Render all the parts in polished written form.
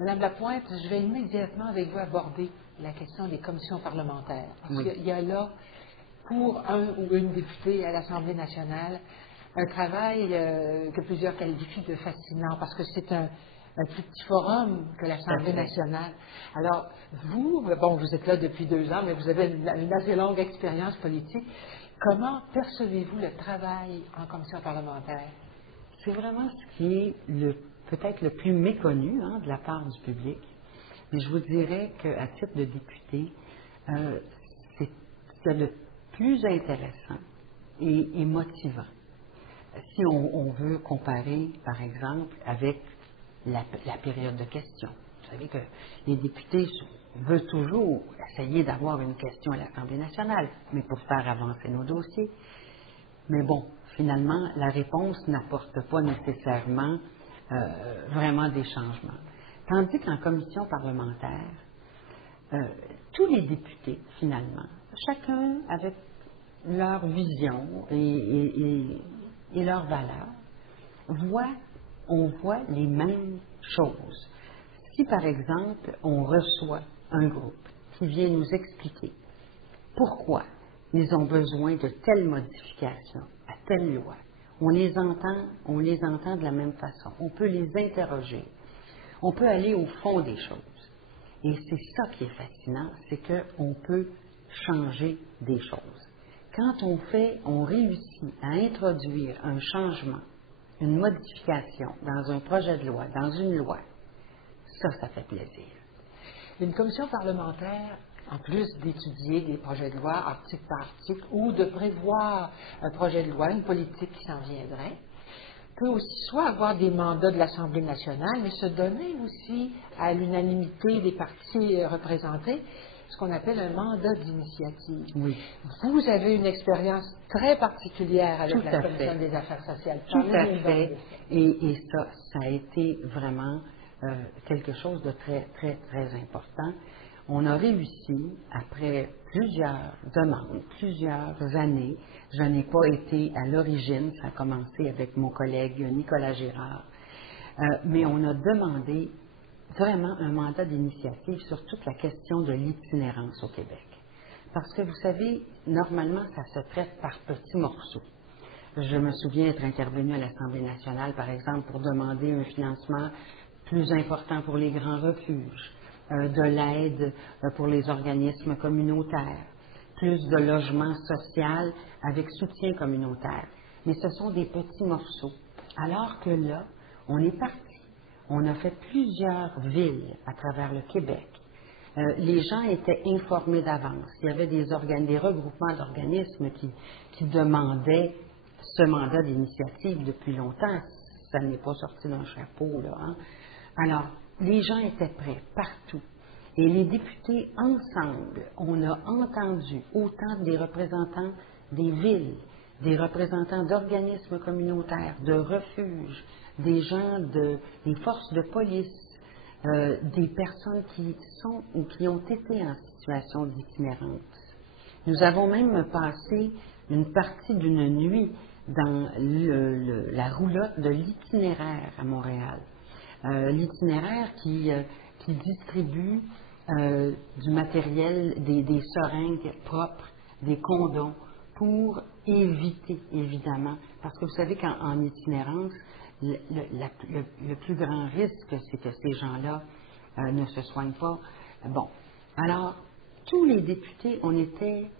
Madame Lapointe, je vais immédiatement avec vous aborder la question des commissions parlementaires. Parce Oui. qu'il y a là, pour un ou une députée à l'Assemblée nationale, un travail que plusieurs qualifient de fascinant, parce que c'est un plus petit forum que l'Assemblée nationale. Alors, vous, bon, vous êtes là depuis 2 ans, mais vous avez une assez longue expérience politique. Comment percevez-vous le travail en commission parlementaire? C'est vraiment ce qui est peut-être le plus méconnu de la part du public. Mais je vous dirais qu'à titre de député, c'est ce qu'il y a de plus intéressant et motivant. Si on veut comparer, par exemple, avec la période de questions. Vous savez que les députés veulent toujours essayer d'avoir une question à l'Assemblée nationale, mais pour faire avancer nos dossiers. Mais bon, finalement, la réponse n'apporte pas nécessairement vraiment des changements. Tandis qu'en commission parlementaire, tous les députés, finalement, chacun avec leur vision et leurs valeurs, on voit les mêmes choses. Si, par exemple, on reçoit un groupe qui vient nous expliquer pourquoi ils ont besoin de telle modification à telle loi, on les entend de la même façon. On peut les interroger. On peut aller au fond des choses. Et c'est ça qui est fascinant, c'est qu'on peut changer des choses. Quand on réussit à introduire un changement, une modification dans un projet de loi, dans une loi, ça fait plaisir. Une commission parlementaire, en plus d'étudier des projets de loi article par article ou de prévoir un projet de loi, une politique qui s'en viendrait, peut aussi soit avoir des mandats de l'Assemblée nationale, mais se donner aussi à l'unanimité des partis représentés, ce qu'on appelle un mandat d'initiative. Oui. Vous avez une expérience très particulière avec Tout la à Commission fait. des affaires sociales. Tout à Parlez-nous fait. de ça. Et ça a été vraiment quelque chose de très, très, très important. On a réussi, après plusieurs demandes, plusieurs années, je n'ai pas été à l'origine, ça a commencé avec mon collègue Nicolas Girard, mais on a demandé vraiment un mandat d'initiative sur toute la question de l'itinérance au Québec. Parce que vous savez, normalement, ça se traite par petits morceaux. Je me souviens être intervenue à l'Assemblée nationale, par exemple, pour demander un financement plus important pour les grands refuges, de l'aide pour les organismes communautaires, plus de logement social avec soutien communautaire. Mais ce sont des petits morceaux. Alors que là, on est parti. On a fait plusieurs villes à travers le Québec. Les gens étaient informés d'avance. Il y avait des regroupements d'organismes qui demandaient ce mandat d'initiative depuis longtemps. Ça n'est pas sorti d'un chapeau, là. Alors, les gens étaient prêts partout. Et les députés, ensemble, on a entendu autant des représentants des villes, des représentants d'organismes communautaires, de refuges, des gens des forces de police, des personnes qui sont ou qui ont été en situation d'itinérance. Nous avons même passé une partie d'une nuit dans la roulotte de l'itinéraire à Montréal. L'itinéraire qui distribue du matériel, des seringues propres, des condoms, pour éviter, évidemment, parce que vous savez qu'en itinérance, le plus grand risque, c'est que ces gens-là ne se soignent pas. Bon, alors, tous les députés, on était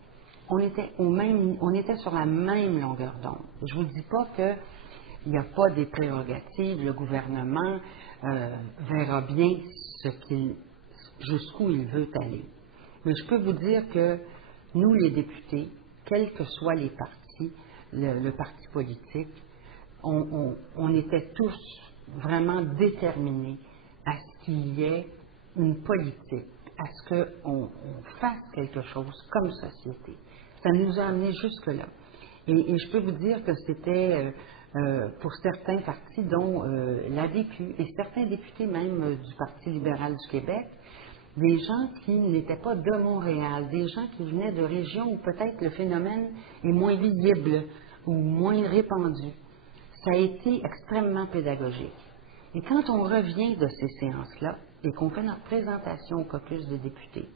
sur la même longueur d'onde. Je ne vous dis pas qu'il n'y a pas des prérogatives, le gouvernement verra bien jusqu'où il veut aller. Mais je peux vous dire que nous, les députés, quels que soient les partis, le parti politique, on était tous vraiment déterminés à ce qu'il y ait une politique, à ce qu'on fasse quelque chose comme société. Ça nous a amenés jusque-là. Et je peux vous dire que c'était, pour certains partis, dont l'ADQ, et certains députés même du Parti libéral du Québec, des gens qui n'étaient pas de Montréal, des gens qui venaient de régions où peut-être le phénomène est moins visible ou moins répandu. Ça a été extrêmement pédagogique. Et quand on revient de ces séances-là et qu'on fait notre présentation au caucus des députés,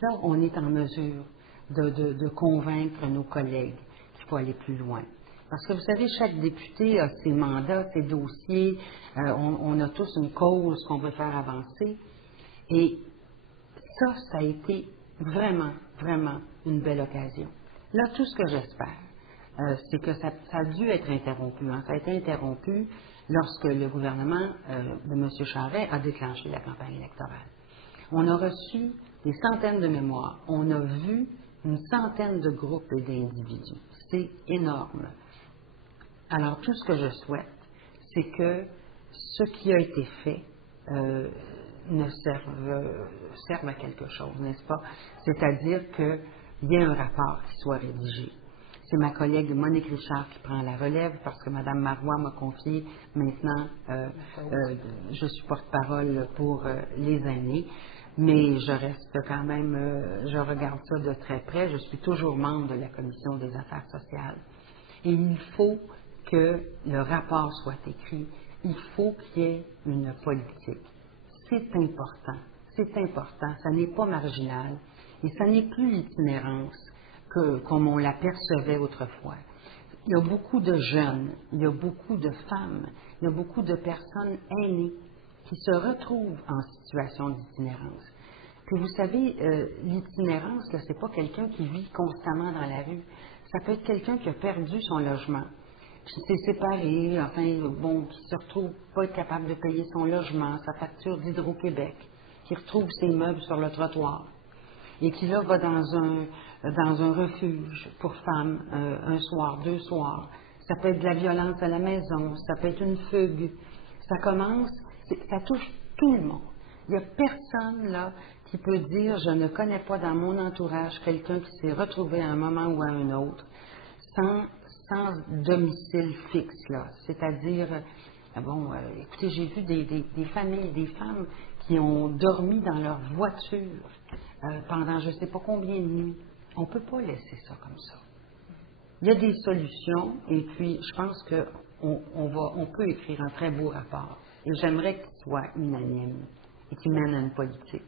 là, on est en mesure de convaincre nos collègues qu'il faut aller plus loin. Parce que vous savez, chaque député a ses mandats, ses dossiers, on a tous une cause qu'on veut faire avancer. Et ça a été vraiment, vraiment une belle occasion. Là, tout ce que j'espère, c'est que ça a dû être interrompu. Hein. Ça a été interrompu lorsque le gouvernement de M. Charest a déclenché la campagne électorale. On a reçu des centaines de mémoires. On a vu une centaine de groupes et d'individus. C'est énorme. Alors, tout ce que je souhaite, c'est que ce qui a été fait serve à quelque chose, n'est-ce pas? C'est-à-dire qu'il y ait un rapport qui soit rédigé. C'est ma collègue Monique Richard qui prend la relève parce que Mme Marois m'a confié maintenant, je suis porte-parole pour les aînés, mais je reste quand même, je regarde ça de très près. Je suis toujours membre de la Commission des affaires sociales. Et il faut que le rapport soit écrit. Il faut qu'il y ait une politique. C'est important. C'est important. Ça n'est pas marginal. Et ça n'est plus l'itinérance comme on l'apercevait autrefois. Il y a beaucoup de jeunes, il y a beaucoup de femmes, il y a beaucoup de personnes aînées qui se retrouvent en situation d'itinérance. Puis vous savez, l'itinérance, ce n'est pas quelqu'un qui vit constamment dans la rue. Ça peut être quelqu'un qui a perdu son logement, qui s'est séparé, enfin, bon, qui se retrouve pas être capable de payer son logement, sa facture d'Hydro-Québec, qui retrouve ses meubles sur le trottoir et qui là va dans un refuge pour femmes un soir, 2 soirs. Ça peut être de la violence à la maison, ça peut être une fugue. Ça commence, ça touche tout le monde. Il n'y a personne là qui peut dire je ne connais pas dans mon entourage quelqu'un qui s'est retrouvé à un moment ou à un autre sans domicile fixe là. C'est-à-dire, écoutez, j'ai vu des familles, des femmes qui ont dormi dans leur voiture pendant je ne sais pas combien de nuits. On ne peut pas laisser ça comme ça. Il y a des solutions et puis je pense qu'on peut écrire un très beau rapport. Et j'aimerais qu'il soit unanime et qu'il mène à une politique.